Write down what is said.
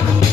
We'll thank right you